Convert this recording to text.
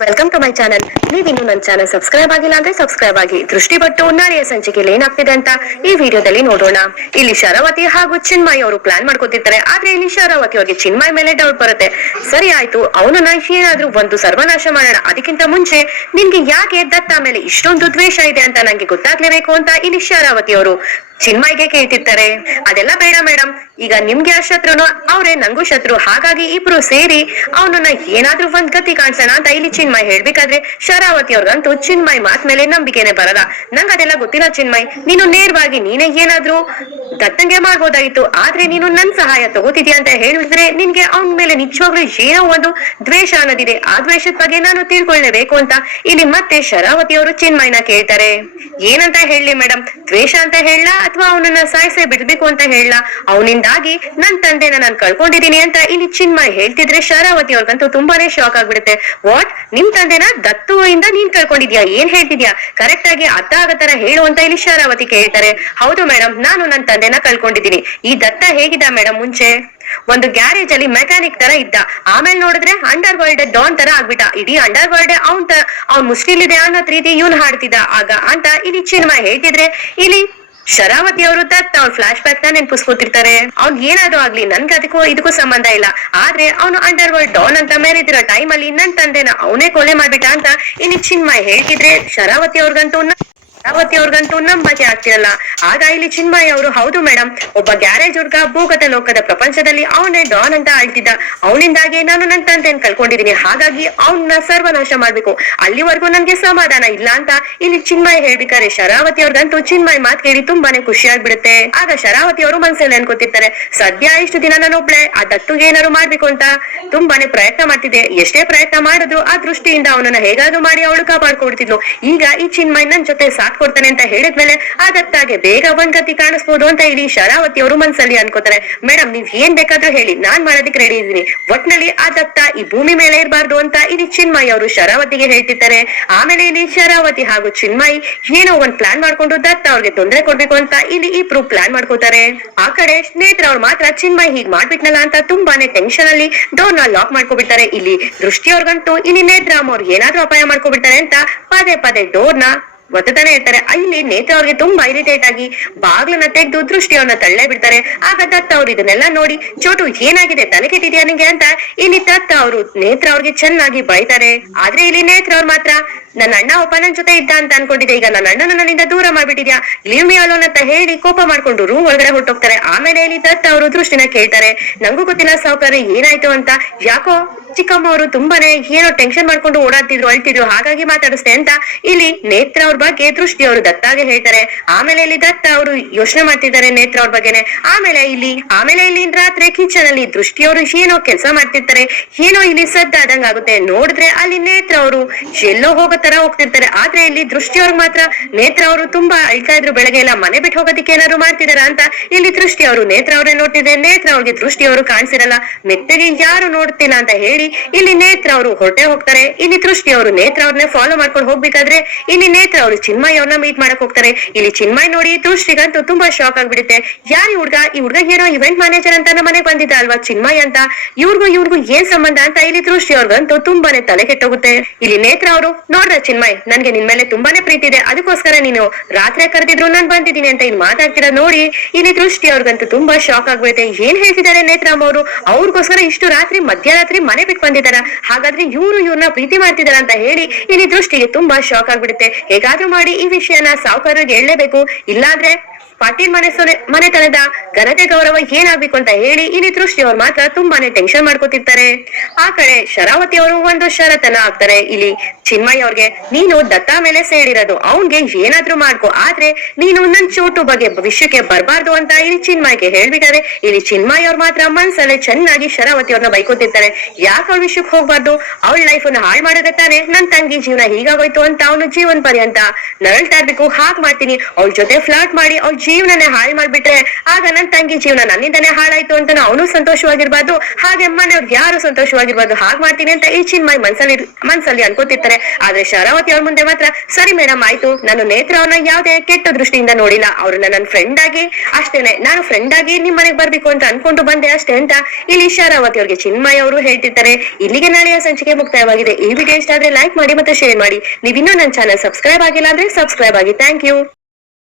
Welcome to my channel ನೀವಿನ್ನು ನನ್ನ channel subscribe ಆಗಿಲ್ಲ ಅಂದ್ರೆ ಸಬ್ಸ್ಕ್ರೈಬ್ ಆಗಿ. ದೃಷ್ಟಿ ಬಟ್ಟು ನಾಳೆಯ ಸಂಚಿಕೆಯಲ್ಲಿ ಏನಾಗ್ತಿದೆ ಅಂತ ಈ ವಿಡಿಯೋದಲ್ಲಿ ನೋಡೋಣ. ಇಲ್ಲಿ ಶರಾವತಿ ಹಾಗೂ ಚಿನ್ಮಯ್ ಅವರು ಪ್ಲಾನ್ ಮಾಡ್ಕೊತಿರ್ತಾರೆ. ಆದ್ರೆ ಇಲ್ಲಿ ಶರಾವತಿ ಅವರಿಗೆ ಚಿನ್ಮಯ್ ಮೇಲೆ ಡೌಟ್ ಬರುತ್ತೆ. ಸರಿ ಆಯ್ತು ಅವನನ್ನ ಏನಾದ್ರೂ ಒಂದು ಸರ್ವನಾಶ ಮಾಡೋಣ. ಅದಕ್ಕಿಂತ ಮುಂಚೆ ನಿನ್ಗೆ ಯಾಕೆ ದತ್ತ ಮೇಲೆ ಇಷ್ಟೊಂದು ದ್ವೇಷ ಇದೆ ಅಂತ ನಂಗೆ ಗೊತ್ತಾಗ್ಲೇಬೇಕು ಅಂತ ಇಲ್ಲಿ ಶರಾವತಿ ಅವರು ಚಿನ್ಮಯ್ಗೆ ಕೇಳ್ತಿರ್ತಾರೆ. ಅದೆಲ್ಲ ಬೇಡ ಮೇಡಮ್ ಈಗ ನಿಮ್ಗೆ ಯಾರ್ ಶತ್ರುನು ಅವ್ರೆ, ನಂಗೂ ಶತ್ರು. ಹಾಗಾಗಿ ಇಬ್ರು ಸೇರಿ ಅವನನ್ನ ಏನಾದ್ರೂ ಒಂದ್ ಗತಿ ಕಾಣಿಸೋಣ ಅಂತ ಇಲ್ಲಿ ಚಿನ್ಮಯ್ ಹೇಳ್ಬೇಕಾದ್ರೆ ಶರಾವತಿ ಅವ್ರಿಗಂತೂ ಚಿನ್ಮಯ್ ಮಾತ್ ಮೇಲೆ ನಂಬಿಕೆನೆ ಬರಲ್ಲ. ನಂಗ್ ಅದೆಲ್ಲ ಗೊತ್ತಿಲ್ಲ ಚಿನ್ಮಯ್. ನೀನು ನೇರವಾಗಿ ನೀನೇ ಏನಾದ್ರೂ ದತ್ತಂಗೆ ಮಾಡ್ಬೋದಾಗಿತ್ತು ಆದ್ರೆ ನೀನು ನನ್ ಸಹಾಯ ತಗೋತಿದ್ಯಾ ಅಂತ ಹೇಳಿದ್ರೆ ನಿನ್ಗೆ ಅವನ್ ಮೇಲೆ ನಿಜವಾಗ್ಲೂ ಏನೋ ಒಂದು ದ್ವೇಷ ಅನ್ನೋದಿದೆ. ಆ ದ್ವೇಷದ ಬಗ್ಗೆ ನಾನು ತಿಳ್ಕೊಳ್ಳೇಬೇಕು ಅಂತ ಇಲ್ಲಿ ಮತ್ತೆ ಶರಾವತಿ ಅವರು ಚಿನ್ಮಯನ ಕೇಳ್ತಾರೆ. ಏನಂತ ಹೇಳಿ ಮೇಡಮ್ ದ್ವೇಷ ಅಂತ ಹೇಳ ಅಥವಾ ಅವನನ್ನ ಸಾಯಿಸೇ ಬಿಡ್ಬೇಕು ಅಂತ ಹೇಳ? ಅವನಿಂದಾಗಿ ನನ್ ತಂದೆನ ನಾನು ಕಳ್ಕೊಂಡಿದೀನಿ ಅಂತ ಇಲ್ಲಿ ಚಿನ್ಮಯ ಹೇಳ್ತಿದ್ರೆ ಶರಾವತಿ ಅವ್ರಿಗಂತೂ ತುಂಬಾನೇ ಶಾಕ್ ಆಗ್ಬಿಡುತ್ತೆ. ವಾಟ್? ನಿಮ್ ತಂದೆನ ದತ್ತು ಇಂದ ನೀನ್ ಕಳ್ಕೊಂಡಿದ್ಯಾ? ಏನ್ ಹೇಳ್ತಿದ್ಯಾ? ಕರೆಕ್ಟ್ ಆಗಿ ಅರ್ಥ ಆಗೋ ಹೇಳು ಅಂತ ಇಲ್ಲಿ ಶರಾವತಿ ಕೇಳ್ತಾರೆ. ಹೌದು ಮೇಡಮ್ ನಾನು ನನ್ ತಂದೆನ ಕಳ್ಕೊಂಡಿದೀನಿ ಈ ದತ್ತ ಹೇಗಿದ್ದ ಮೇಡಮ್ ಮುಂಚೆ? ಒಂದು ಗ್ಯಾರೇಜ್ ಅಲ್ಲಿ ಮೆಕ್ಯಾನಿಕ್ ತರ ಇದ್ದ. ಆಮೇಲೆ ನೋಡಿದ್ರೆ ಅಂಡರ್ ವರ್ಲ್ಡ್ ಡಾನ್ ತರ ಆಗ್ಬಿಟ್ಟ. ಇಡೀ ಅಂಡರ್ ವರ್ಲ್ಡ್ ಅವ್ನ್ ಅವ್ನ್ ಮುಸ್ಲಿಲ್ ಇದೆ ಅನ್ನೋ ರೀತಿ ಇವ್ನ್ ಹಾಡ್ತಿದ್ದ. ಆಗ ಅಂತ ಇಲ್ಲಿ ಚಿನ್ಮ ಹೇಳ್ತಿದ್ರೆ, ಇಲ್ಲಿ ಶರಾವತಿ ಅವರು ದತ್ತ ಅವ್ರ ಫ್ಲಾಶ್ ಬ್ಯಾಕ್ನ ನೆನ್ಪಿಸ್ಕೊತಿರ್ತಾರೆ. ಅವ್ನ್ ಏನಾದ್ರು ಆಗ್ಲಿ, ನನ್ಗೆ ಅದಕ್ಕೂ ಇದಕ್ಕೂ ಸಂಬಂಧ ಇಲ್ಲ. ಆದ್ರೆ ಅವನು ಅಂಡರ್ ವರ್ಲ್ಡ್ ಡಾನ್ ಅಂತ ಮೇಲಿದಿರೋ ಟೈಮ್ ಅಲ್ಲಿ ನನ್ ತಂದೆನ ಅವನೇ ಕೊಲೆ ಮಾಡ್ಬಿಟ್ಟ ಅಂತ ಇಲ್ಲಿ ಚಿನ್ಮ ಹೇಳ್ತಿದ್ರೆ, ಶರಾವತಿ ಅವ್ರಿಗಂತೂ ಶರಾವತಿ ಅವ್ರಿಗಂತೂ ನಂಬಕ್ಕೆ ಆಗ್ತಿರಲ್ಲ. ಆಗ ಇಲ್ಲಿ ಚಿನ್ಮಯ್ ಅವರು, ಹೌದು ಮೇಡಮ್ ಒಬ್ಬ ಗ್ಯಾರೇಜ್ ಹುಡ್ಗ ಭೂಗತ ಲೋಕದ ಪ್ರಪಂಚದಲ್ಲಿ ಅವನೇ ಡಾನ್ ಅಂತ ಆಳ್ತಿದ್ದ. ಅವನಿಂದಾಗಿ ನಾನು ನನ್ನ ತಂದೆಯನ್ನು ಕಳ್ಕೊಂಡಿದ್ದೀನಿ. ಹಾಗಾಗಿ ಅವನ್ನ ಸರ್ವನಾಶ ಮಾಡ್ಬೇಕು. ಅಲ್ಲಿವರೆಗೂ ನನ್ಗೆ ಸಮಾಧಾನ ಇಲ್ಲ ಅಂತ ಇಲ್ಲಿ ಚಿನ್ಮಯ್ ಹೇಳ್ಬೇಕಾರೆ ಶರಾವತಿ ಅವ್ರಿಗಂತೂ ಚಿನ್ಮಯ್ ಮಾತು ಕೇಳಿ ತುಂಬಾನೇ ಖುಷಿ ಆಗ್ಬಿಡುತ್ತೆ. ಆಗ ಶರಾವತಿ ಅವರು ಮನ್ಸಲ್ಲಿ ಅನ್ಕೋತಿರ್ತಾರೆ, ಸದ್ಯ ಇಷ್ಟು ದಿನ ನಾನು ಒಬ್ಳೆ, ಆ ದತ್ತುಗೆ ಏನಾದ್ರು ಮಾಡ್ಬೇಕು ಅಂತ? ತುಂಬಾನೇ ಪ್ರಯತ್ನ ಮಾಡ್ತಿದ್ದೆ. ಎಷ್ಟೇ ಪ್ರಯತ್ನ ಮಾಡಿದ್ರು ಆ ದೃಷ್ಟಿಯಿಂದ ಅವನನ್ನ ಹೇಗಾದ್ರೂ ಮಾಡಿ ಅವಳು ಕಾಪಾಡ್ಕೊಡ್ತಿದ್ಲು ಈಗ ಈ ಚಿನ್ಮಯ್ ನನ್ ಜೊತೆ ಸಾಥ್ ಕೊಡ್ತಾನೆ ಅಂತ ಹೇಳಿದ್ಮೇಲೆ ಆ ದತ್ತಾಗೆ ಬೇಗ ಒಂದ್ ಗತಿ ಕಾಣಿಸ್ಬೋದು ಅಂತ ಇಡೀ ಶರಾವತಿ ಅವರು ಮನ್ಸಲ್ಲಿ ಅನ್ಕೋತಾರೆ. ಮೇಡಮ್, ನೀವ್ ಏನ್ ಬೇಕಾದ್ರೂ ಹೇಳಿ, ನಾನ್ ಮಾಡೋದಕ್ಕೆ ರೆಡಿ ಇದೀನಿ ಒಟ್ನಲ್ಲಿ ಆ ದತ್ತ ಈ ಭೂಮಿ ಮೇಲೆ ಇರಬಾರ್ದು ಅಂತ ಇಲ್ಲಿ ಚಿನ್ಮಯಿ ಅವರು ಶರಾವತಿಗೆ ಹೇಳ್ತಿರ್ತಾರೆ. ಆಮೇಲೆ ಇಲ್ಲಿ ಶರಾವತಿ ಹಾಗೂ ಚಿನ್ಮಯಿ ಏನೋ ಒಂದ್ ಪ್ಲಾನ್ ಮಾಡ್ಕೊಂಡು ದತ್ತ ಅವ್ರಿಗೆ ತೊಂದರೆ ಕೊಡ್ಬೇಕು ಅಂತ ಇಲ್ಲಿ ಇಬ್ರು ಪ್ಲಾನ್ ಮಾಡ್ಕೋತಾರೆ. ಆ ಕಡೆ ಸ್ನೇಹಿತರ ಅವ್ರು ಮಾತ್ರ ಚಿನ್ಮಯಿ ಹೀಗ್ ಮಾಡ್ಬಿಟ್ನಲ್ಲ ಅಂತ ತುಂಬಾನೇ ಟೆನ್ಷನ್ ಅಲ್ಲಿ ಡೋರ್ನ ಲಾಕ್ ಮಾಡ್ಕೊಬಿಡ್ತಾರೆ. ಇಲ್ಲಿ ದೃಷ್ಟಿ ಅವ್ರಿಗಂತೂ, ಇಲ್ಲಿ ನೇತ್ರಾಮ್ ಅವ್ರು ಏನಾದ್ರೂ ಅಪಾಯ ಮಾಡ್ಕೊಬಿಡ್ತಾರೆ ಅಂತ ಪದೇ ಪದೇ ಡೋರ್ ನ ಒತ್ತತಾನೆ ಇರ್ತಾರೆ ಅಲ್ಲಿ ನೇತ್ರ ಅವ್ರಿಗೆ ತುಂಬಾ ಇರಿಟೇಟ್ ಆಗಿ ಬಾಗ್ಲನ್ನ ತೆಗೆದು ದೃಷ್ಟಿ ಅವ್ರನ್ನ ತಳ್ಳೇ ಬಿಡ್ತಾರೆ. ಆಗ ದತ್ತ ಅವ್ರು ಇದನ್ನೆಲ್ಲ ನೋಡಿ, ಚೋಟು, ಏನಾಗಿದೆ? ತಲೆ ಕೆಟ್ಟಿದ್ಯಾ ನಿಂಗೆ? ಅಂತ ಇಲ್ಲಿ ದತ್ತ ಅವರು ನೇತ್ರ ಅವ್ರಿಗೆ ಚೆನ್ನಾಗಿ ಬೈತಾರೆ. ಆದ್ರೆ ಇಲ್ಲಿ ನೇತ್ರ ಅವ್ರು ಮಾತ್ರ, ನನ್ನ ಅಣ್ಣ ಒಬ್ಬ ನನ್ ಜೊತೆ ಇದ್ದ ಅಂತ ಅನ್ಕೊಂಡಿದ್ದೆ. ಈಗ ನನ್ನ ಅಣ್ಣನ ನನ್ನಿಂದ ದೂರ ಮಾಡ್ಬಿಟ್ಟಿದ್ಯಾ? ಲೀವ್ ಮಿ ಅಂತ ಹೇಳಿ ಕೋಪ ಮಾಡ್ಕೊಂಡು ರೂಮ್ ಒಳಗಡೆ ಹೊಟ್ಟೋಗ್ತಾರೆ ಆಮೇಲೆ ಇಲ್ಲಿ ದತ್ತ ಅವರು ದೃಷ್ಟಿನ ಕೇಳ್ತಾರೆ. ನಂಗೂ ಗೊತ್ತಿಲ್ಲ ಸಾವುಕಾರ, ಏನಾಯ್ತು? ಅಂತ. ಯಾಕೋ ಚಿಕ್ಕಮ್ಮ ಅವರು ತುಂಬಾನೇ ಏನೋ ಟೆನ್ಷನ್ ಮಾಡ್ಕೊಂಡು ಓಡಾಡ್ತಿದ್ರು, ಅಳ್ತಿದ್ರು. ಹಾಗಾಗಿ ಮಾತಾಡಿಸ್ತೆ ಅಂತ ಇಲ್ಲಿ ನೇತ್ರ ಅವ್ರ ಬಗ್ಗೆ ದೃಷ್ಟಿ ಅವರು ದತ್ತಾಗೆ ಹೇಳ್ತಾರೆ. ಆಮೇಲೆ ಇಲ್ಲಿ ದತ್ತ ಅವರು ಯೋಚನೆ ಮಾಡ್ತಿದ್ದಾರೆ ನೇತ್ರ ಅವ್ರ ಬಗ್ಗೆನೆ. ಆಮೇಲೆ ಇಲ್ಲಿ ಆಮೇಲೆ ಇಲ್ಲಿ ರಾತ್ರಿ ಕಿಚನ್ ಅಲ್ಲಿ ದೃಷ್ಟಿ ಅವರು ಏನೋ ಕೆಲಸ ಮಾಡ್ತಿರ್ತಾರೆ, ಏನೋ ಇಲ್ಲಿ ಸದ್ದಾದಂಗ ಆಗುತ್ತೆ. ನೋಡಿದ್ರೆ ಅಲ್ಲಿ ನೇತ್ರ ಅವರು ಎಲ್ಲೋ ಹೋಗೋ ತರ ಹೋಗ್ತಿರ್ತಾರೆ. ಆದ್ರೆ ಇಲ್ಲಿ ದೃಷ್ಟಿ ಅವ್ರಿಗೆ ಮಾತ್ರ ನೇತ್ರ ಅವರು ತುಂಬಾ ಅಳ್ತಾ ಇದ್ರು ಬೆಳಗ್ಗೆ ಎಲ್ಲ ಮನೆ ಬಿಟ್ಟು ಹೋಗೋದಕ್ಕೆ ಏನಾದ್ರು ಮಾಡ್ತಿದಾರ ಅಂತ ಇಲ್ಲಿ ದೃಷ್ಟಿ ಅವರು ನೇತ್ರ ಅವರೇ ನೋಡ್ತಿದ್ರೆ ನೇತ್ರ ಅವ್ರಿಗೆ ದೃಷ್ಟಿ ಅವರು ಕಾಣಿಸಿರಲ್ಲ. ಮೆತ್ತಗೆ ಯಾರು ನೋಡ್ತಿಲ್ಲ ಅಂತ ಹೇಳಿ ಇಲ್ಲಿ ನೇತ್ರ ಅವರು ಹೊರಟೆ ಹೋಗ್ತಾರೆ, ಇಲ್ಲಿ ದೃಷ್ಟಿ ಅವರು ನೇತ್ರ ಅವ್ರನ್ನ ಫಾಲೋ ಮಾಡ್ಕೊಂಡು ಹೋಗ್ಬೇಕಾದ್ರೆ ಇಲ್ಲಿ ನೇತ್ರ ಅವರು ಚಿನ್ಮಯ್ ಅವ್ರನ್ನ ಮೀಟ್ ಮಾಡಕ್ ಹೋಗ್ತಾರೆ. ಇಲ್ಲಿ ಚಿನ್ಮಯ್ ನೋಡಿ ದೃಷ್ಟಿಗಂತೂ ತುಂಬಾ ಶಾಕ್ ಆಗ್ಬಿಡುತ್ತೆ. ಯಾರು ಹುಡ್ಗ? ಈ ಹುಡ್ಗ ಏನೋ ಇವೆಂಟ್ ಮ್ಯಾನೇಜರ್ ಅಂತ ನಮ್ಮ ಮನೆಗೆ ಬಂದಿದ್ದ ಅಲ್ವಾ ಚಿನ್ಮಯ್ ಅಂತ? ಇವ್ರಿಗೂ ಇವ್ರಿಗೂ ಏನ್ ಸಂಬಂಧ ಅಂತ ಇಲ್ಲಿ ದೃಷ್ಟಿ ಅವ್ರಿಗಂತೂ ತುಂಬಾನೇ ತಲೆ ಕೆಟ್ಟೋಗುತ್ತೆ. ಇಲ್ಲಿ ನೇತ್ರ ಅವರು, ನೋಡ್ರ ಚಿನ್ಮಯ್, ನನ್ಗೆ ನಿನ್ ಮೇಲೆ ತುಂಬಾನೇ ಪ್ರೀತಿ ಇದೆ, ಅದಕ್ಕೋಸ್ಕರ ನೀನು ರಾತ್ರಿ ಕರೆದಿದ್ರು ನಾನ್ ಬಂದಿದ್ದೀನಿ ಅಂತ ಇಲ್ಲಿ ಮಾತಾಡ್ತಿರ ನೋಡಿ ಇಲ್ಲಿ ದೃಷ್ಟಿ ಅವ್ರಿಗಂತೂ ತುಂಬಾ ಶಾಕ್ ಆಗ್ಬಿಡುತ್ತೆ. ಏನ್ ಹೇಳ್ತಿದ್ದಾರೆ ನೇತ್ರ ಅವರು? ಅವ್ರಿಗೋಸ್ಕರ ಇಷ್ಟು ರಾತ್ರಿ, ಮಧ್ಯರಾತ್ರಿ ಮನೆ ಬಂದಿದ್ದಾರ ಹಾಗಾದ್ರೆ ಇವ್ರು ಇವ್ರನ್ನ ಪ್ರೀತಿ ಮಾಡ್ತಿದಾರ ಅಂತ ಹೇಳಿ ಇಲ್ಲಿ ದೃಷ್ಟಿಗೆ ತುಂಬಾ ಶಾಕ್ ಆಗ್ಬಿಡುತ್ತೆ. ಹೇಗಾದ್ರೂ ಮಾಡಿ ಈ ವಿಷಯನ ಸಾವುಕಾರರಿಗೆ ಹೇಳಲೇಬೇಕು. ಇಲ್ಲಾಂದ್ರೆ ಪಾಟೀಲ್ ಮನೆ ಮನೆತನದ ಘನತೆ ಗೌರವ ಏನಾಗ್ಬೇಕು ಅಂತ ಹೇಳಿ ಇಲ್ಲಿ ದೃಷ್ಟಿ ಅವ್ರು ಮಾತ್ರ ತುಂಬಾನೇ ಟೆನ್ಷನ್ ಮಾಡ್ಕೋತಿರ್ತಾರೆ. ಆ ಕಡೆ ಶರಾವತಿ ಅವರು ಒಂದು ಶರತನ ಹಾಕ್ತಾರೆ. ಇಲ್ಲಿ ಚಿನ್ಮಯ್ ಅವ್ರಿಗೆ, ನೀನು ದತ್ತ ಮೇಲೆ ಸೇರಿರೋದು. ಅವನ್ಗೆ ಏನಾದ್ರೂ ಮಾಡ್ಕೋ. ಆದ್ರೆ ನೀನು ನನ್ ಚೋಟು ಬಗ್ಗೆ ವಿಷಯಕ್ಕೆ ಬರಬಾರ್ದು ಅಂತ ಇಲ್ಲಿ ಚಿನ್ಮಯ್ಗೆ ಹೇಳ್ಬೇಕಾದ್ರೆ ಇಲ್ಲಿ ಚಿನ್ಮಯ್ ಅವ್ರು ಮಾತ್ರ ಮನ್ಸಲ್ಲೇ ಚೆನ್ನಾಗಿ ಶರಾವತಿ ಅವ್ರನ್ನ ಬೈಕೋತಿರ್ತಾರೆ. ಯಾಕೆ ಅವ್ರ ವಿಷಯಕ್ಕೆ ಹೋಗ್ಬಾರ್ದು? ಅವಳ ಲೈಫ್ ಅನ್ನ ಹಾಳು ತಾನೆ? ನನ್ ತಂಗಿ ಜೀವನ ಹೀಗಾಗೋಯ್ತು ಅಂತ ಅವನು ಜೀವನ್ ಪರ್ಯಂತ ನರಳ್ತಾ ಇರ್ಬೇಕು. ಹಾಕ್ ಮಾಡ್ತೀನಿ. ಅವಳ ಜೊತೆ ಫ್ಲಾಟ್ ಮಾಡಿ, ಅವಳ ಜೀವನನೇ ಹಾಳು ಮಾಡ್ಬಿಟ್ರೆ ಆಗ ನನ್ ತಂಗಿ ಜೀವನ ನನ್ನಿಂದನೇ ಹಾಳಾಯ್ತು ಅಂತ ಅವನು ಸಂತೋಷವಾಗಿರ್ಬಾರ್ದು. ಹಾಗೆ ಮನೆಯವ್ರು ಯಾರು ಸಂತೋಷವಾಗಿರ್ಬಾರ್ದು? ಹಾಗೆ ಮಾಡ್ತೀನಿ ಅಂತ ಈ ಚಿನ್ಮಯ್ ಮನ್ಸಲ್ಲಿ ಮನ್ಸಲ್ಲಿ ಅನ್ಕೋತಿರ್ತಾರೆ. ಆದ್ರೆ ಶರಾವತಿ ಅವ್ರ ಮುಂದೆ ಮಾತ್ರ, ಸರಿ ಮೇಡಮ್, ಆಯ್ತು. ನಾನು ನೇತ್ರವನ್ನ ಯಾವ್ದೇ ಕೆಟ್ಟ ದೃಷ್ಟಿಯಿಂದ ನೋಡಿಲ್ಲ. ಅವ್ರನ್ನ ನನ್ನ ಫ್ರೆಂಡ್ ಆಗಿ, ಅಷ್ಟೇನೆ. ನಾನು ಫ್ರೆಂಡ್ ಆಗಿ ನಿಮ್ ಮನೆಗೆ ಬರ್ಬೇಕು ಅಂತ ಅನ್ಕೊಂಡು ಬಂದೆ ಅಷ್ಟೇ ಅಂತ ಇಲ್ಲಿ ಶರಾವತಿ ಅವ್ರಿಗೆ ಚಿನ್ಮಯ್ ಅವರು ಹೇಳ್ತಿರ್ತಾರೆ. ಇಲ್ಲಿಗೆ ನಾಳೆಯ ಸಂಚಿಕೆ ಮುಕ್ತಾಯವಾಗಿದೆ. ಈ ವಿಡಿಯೋ ಇಷ್ಟ ಆದ್ರೆ ಲೈಕ್ ಮಾಡಿ ಮತ್ತೆ ಶೇರ್ ಮಾಡಿ. ನೀವಿನ್ನೂ ನನ್ನ ಚಾನಲ್ ಸಬ್ಸ್ಕ್ರೈಬ್ ಆಗಿಲ್ಲ ಅಂದ್ರೆ ಸಬ್ಸ್ಕ್ರೈಬ್ ಆಗಿ. Thank you